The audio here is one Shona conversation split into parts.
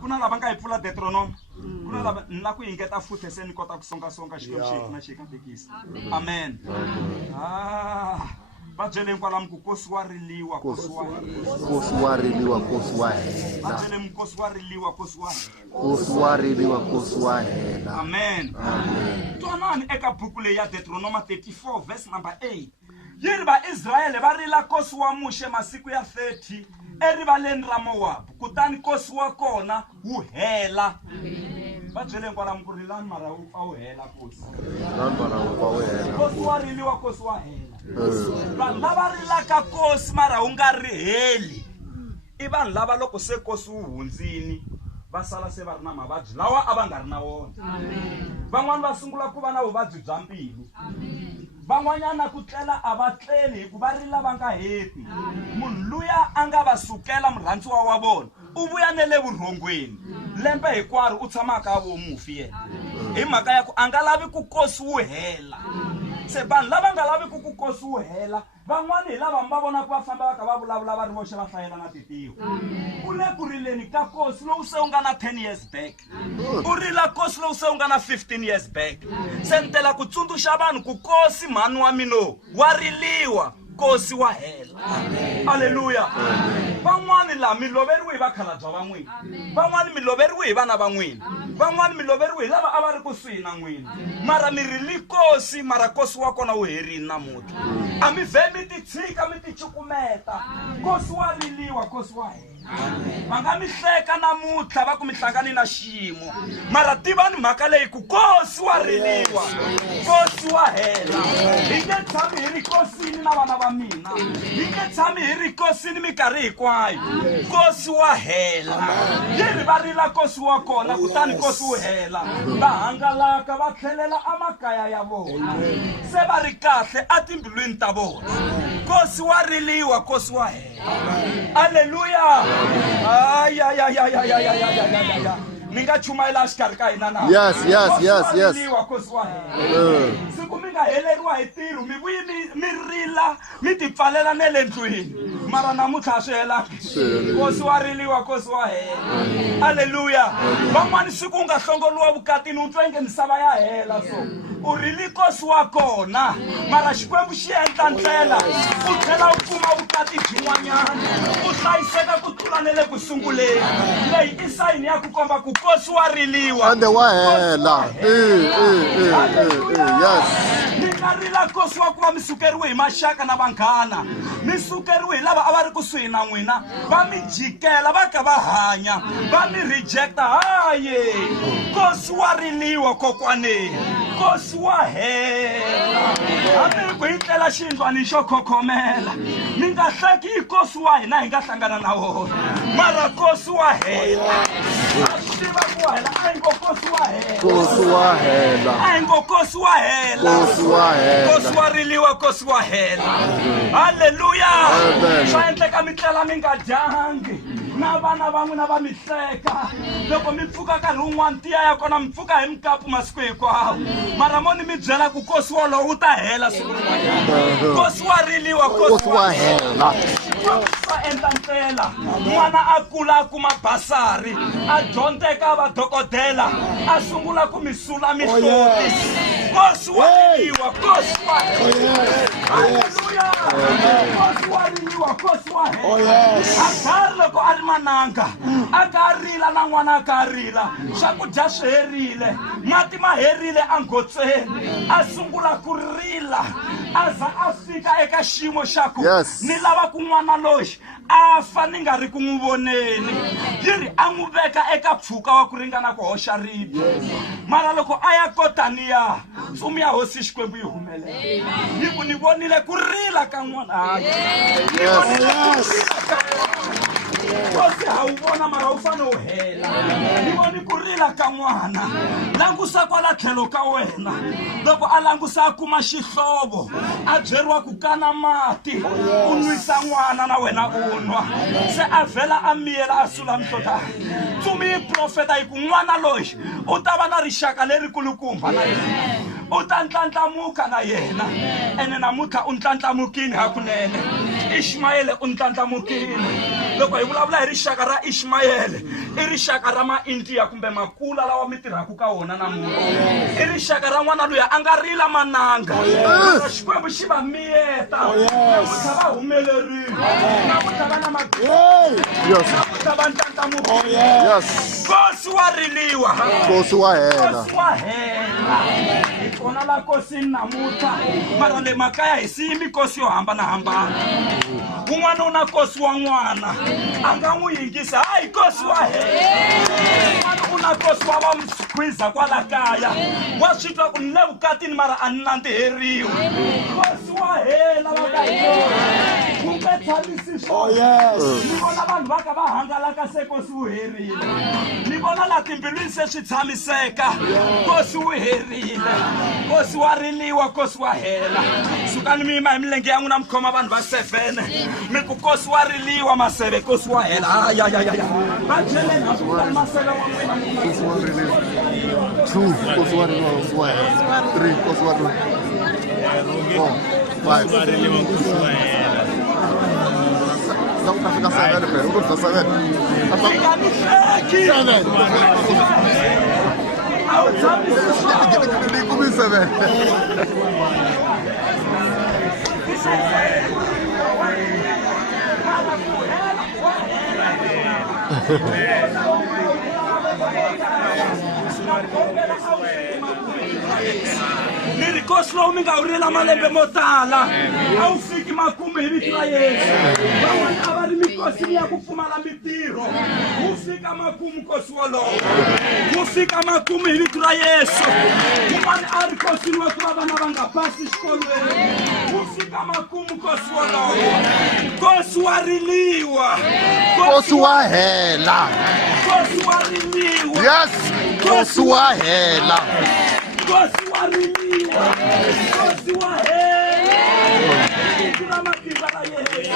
Kuna lava nga hi pfula Deuteronomy. Kuna lava na ku ingeta futhi se ni kota ku songa xikwembu na xikatekisi. Amen. Va byele kwalamu ku Nkosi wa riliwa, Nkosi wa hela. Nkosi wa riliwa, Nkosi wa hela. Va byele Nkosi wa riliwa, Nkosi wa hela. Nkosi wa riliwa, Nkosi wa hela. Amen. Twanani eka buku leyi ya Deuteronomy 34 verse number 8. Yiri va Israel va rila Nkosi wa Muxe masiku ya 30 erivaleni ra Mowabu, kutani Nkosi wa kona wu hela. Va byele kwalamu ku rilani mara a wu hela Nkosi. Nkosi wa riliwa, Nkosi wa hela. Vanhu lava rilaka Nkosi mara wu nga ri heli i vanhu lava loko se Nkosi wu hundzini va sala se va ri na mavabyi lawa a va nga ri na wona. Van'wani va sungula ku va na vuvabyi bya mbilu. Van'wanyana ku tlela a va tleli hi ku va rila va nga heti. Munhu luya a nga va sukela murhandziwa wa vona u vuya ne le vurhongweni lembe hinkwaro u tshamaka a vo mufi yena hi mhaka ya ku a nga lavi ku Nkosi wu hela. Se vanhu lava nga lavi ku Nkosi wu hela van'wani hi lava mi va vona ku va famba va ka va vulavula va ri voxe va hlayela na titiwa. U le ku rileni ka Nkosi lowu se u nga na 10 years back. U rila Nkosi lowu se u nga na 15 years back. Se ni tela ku tsundzuxa vanhu ku Nkosi mhani wa mina wa riliwa, Nkosi wa hela. Haleluya. Van'wani la mi loveriwe hi vakhalabya va n'wina. Van'wani mi loveriwe hi vana va n'wina. Van'wani mi loveriwe hi lava a va ri kusuhi na n'wina. Mara mi rili Nkosi mara Nkosi wa kona wu herini namuntlha. A mi vhe mi ti tshika mi ti cukumeta. Nkosi wa riliwa, Nkosi wa hela. Va nga mi hleka namuntlha va ku mi hlangani na xiyimo mara tivani mhaka leyi ku Nkosi wa riliwa, Nkosi wa hela. Hi nge tshami hi ri Nkosini na vana va mina. Hi nge tshami hi ri Nkosini minkarhi hinkwayo. Nkosi wa hela. Yiri va rila Nkosi wa kona kutani Nkosi wu hela. Va hangalaka va tlhelela emakaya ya vona se va ri kahle etimbilwini ta vona. Nkosi wa riliwa, Nkosi wa hela. Haleluya. Ninga chumayela xikarhi ka hina na. Yes. Nkosi wa hela. Siku mi nga heleriwa hi ntirho mi vuyi mi rila mi ti pfalela ne le ndlwini mara namuntlha a swi helangi. Nkosi wa riliwa, Nkosi wa hela. Haleluya. Van'wani siku u nga hlongoliwa vukatini u twa nge misava ya hela so u rili Nkosi wa kona mara xikwembu xi endla ndlela u tlhela u kuma vukati byin'wanyana u hlayiseka ku tlula ne le ku sunguleni. Leyi i sayini ya ku komba ku Nkosi wa riliwa ande wa hela. Yes. Mi nga rila Nkosi wa ku va mi sukeriwe hi maxaka na vanghana. Mi sukeriwe hi lava a va ri kusuhi na n'wina va mi jikela va ka va hanya va mi rejecta. Haye Nkosi wa riliwa kokwane, Nkosi wa hela. Hambi ku hi tlela xindlwani xo khokhomela mi nga hleki hi Nkosi wa hina hi nga hlangana na wona mara Nkosi wa hela. A swi tiva ku hela a hi ngo Nkosi wa hela. Nkosi wa hela. A hi ngo Nkosi wa hela. Nkosi wa hela. Nkosi wa riliwa, Nkosi wa hela. Haleluya. Swa endleka mi tlela mi nga dyangi na vana va n'wina va mi hleka loko mi pfuka nkarhi wun'wani tiya ya kona mi pfuka hi mikapu masiku hinkwawo mara mo ni mi byela ku Nkosi wolowo wu ta hela siku rin'wanyana. Nkosi wa riliwa, Nkosi wa hela. Va endla ndlela n'wana a kula a kuma basari a dyondzeka va dokodela a sungula ku mi sula mihloti. Nkosi wa riliwa, Nkosi wa hela. Haleluya. Nkosi wa riliwa, Nkosi wa hela. Agari loko a ri mananga a ka rila na n'wana a ka rila swakudya swi herile mati ma herile angotsweni a sungula ku rila a za a fika eka xiyimo xa ku ni lava ku n'wana loyi a fa ni nga ri ku n'wi voneni. Yiri a n'wi veka eka mpfhuka wa ku ringana ku hoxa ribye mara loko a ya kotaniya ntsumi ya hosi xikwembu yi humelela. Yi ku ni vonile ku rila ka n'wana. Nkosi ha wu vona mara wu fane wu hela. Ni voni ku rila ka n'wana. Langusa kwala tlhelo ka wena loko a langusa a kuma xihlovo a byeriwa ku kana mati u nwisa n'wana na wena u nwa se a vhela a miyela a sula mihlota. Ntsumi yi profeta hi ku n'wana loyi u ta va na rixaka lerikulukumba na yena. U ta ntlatlamuka na yena ene namuntlha u ntlatlamukile hakunene. Ishmayele u ntlatlamukile. loko hi vulavula hi rixaka ra Ishmayele i rixaka ra ma-India kumbe makula lawa mi tirhaka ka wona namuntlha i rixaka ra n'wana loyi a nga rila mananga Xikwembu xi va miyeta namuntlha va humelerile namuntlha va na namuntlha va ntlantamuko Nkosi wa riliwa Nkosi wa hela Nkosi wa hela hi kona la nkosini namuntlha mara le makaya hi siyi mikosi yo hambanahambana un'wana u na nkosi wa n'wana a nga n'wi yingisa hayi nkosi wa hela un'wana u na nkosi wa va msqueezer kwala kaya wa swi twa ku ni le vukatini mara a ni nandziheriwi nkosi wa hela va ka ku nge tshamisi swona ni vona vanhu va ka va hangalaka se nkosi wu herile ni vona la timbilwini se swi tshamiseka nkosi wu herile nkosi wa riliwa nkosi wa hela sukani mi yima hi milenge ya n'wina mi khoma vanhu va 7 mi ku nkosi wa riliwa maseve nkosi wa hela va cheleni hakutani maseve wa n'wina 2 nkosi wa riliwa nkosi wa hela 3 nkosi wa riliwa 4 5 Não fica sabendo, Pedro. Não tá sabendo. Fica no cheque! Nem começa, velho. Niri nkosi lowu mi nga wu rila malembe mo tala a wu fiki makume hi vito ra Yesu van'wana a va ri mikosi ya ku pfumala mitirho wu fika makume nkosi wolowo wu fika makume hi vito ra Yesu un'wana a ri nkosini wa ku va vana va nga pasi xikolweni wu fika makume nkosi wolowo nkosi wa riliwa Nkosi wa hela nkosi wa riliwa Yes Nkosi wa hela Nkosi wa riliwa Nkosi wa hela kula matimba la Yesu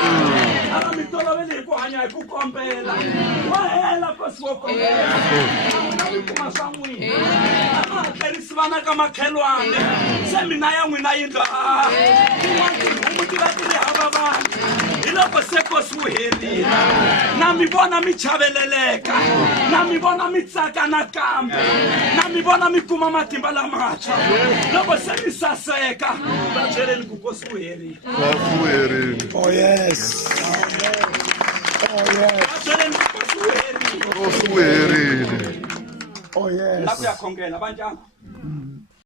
ara mi tolovele hi ku hanya hi ku kombela wa hela nkosi wo kombela na mi kuma swa n'wina a nga hakerisi vana ka makhelwane se mina ya n'wina yi nga tin'wana ti va ti ri hava vanhu hi loko se nkosi wu herile na mi vona mi chaveleleka na mi vona mi tsaka nakambe na mi vona mi kuma matimba lamantshwa loko se mi saseka va byeleni ku nkosi wu herile Oh yes va byeleni ku nkosi wu herile Nkosi wa herile Oh yes la ku ya khongela va ndyangu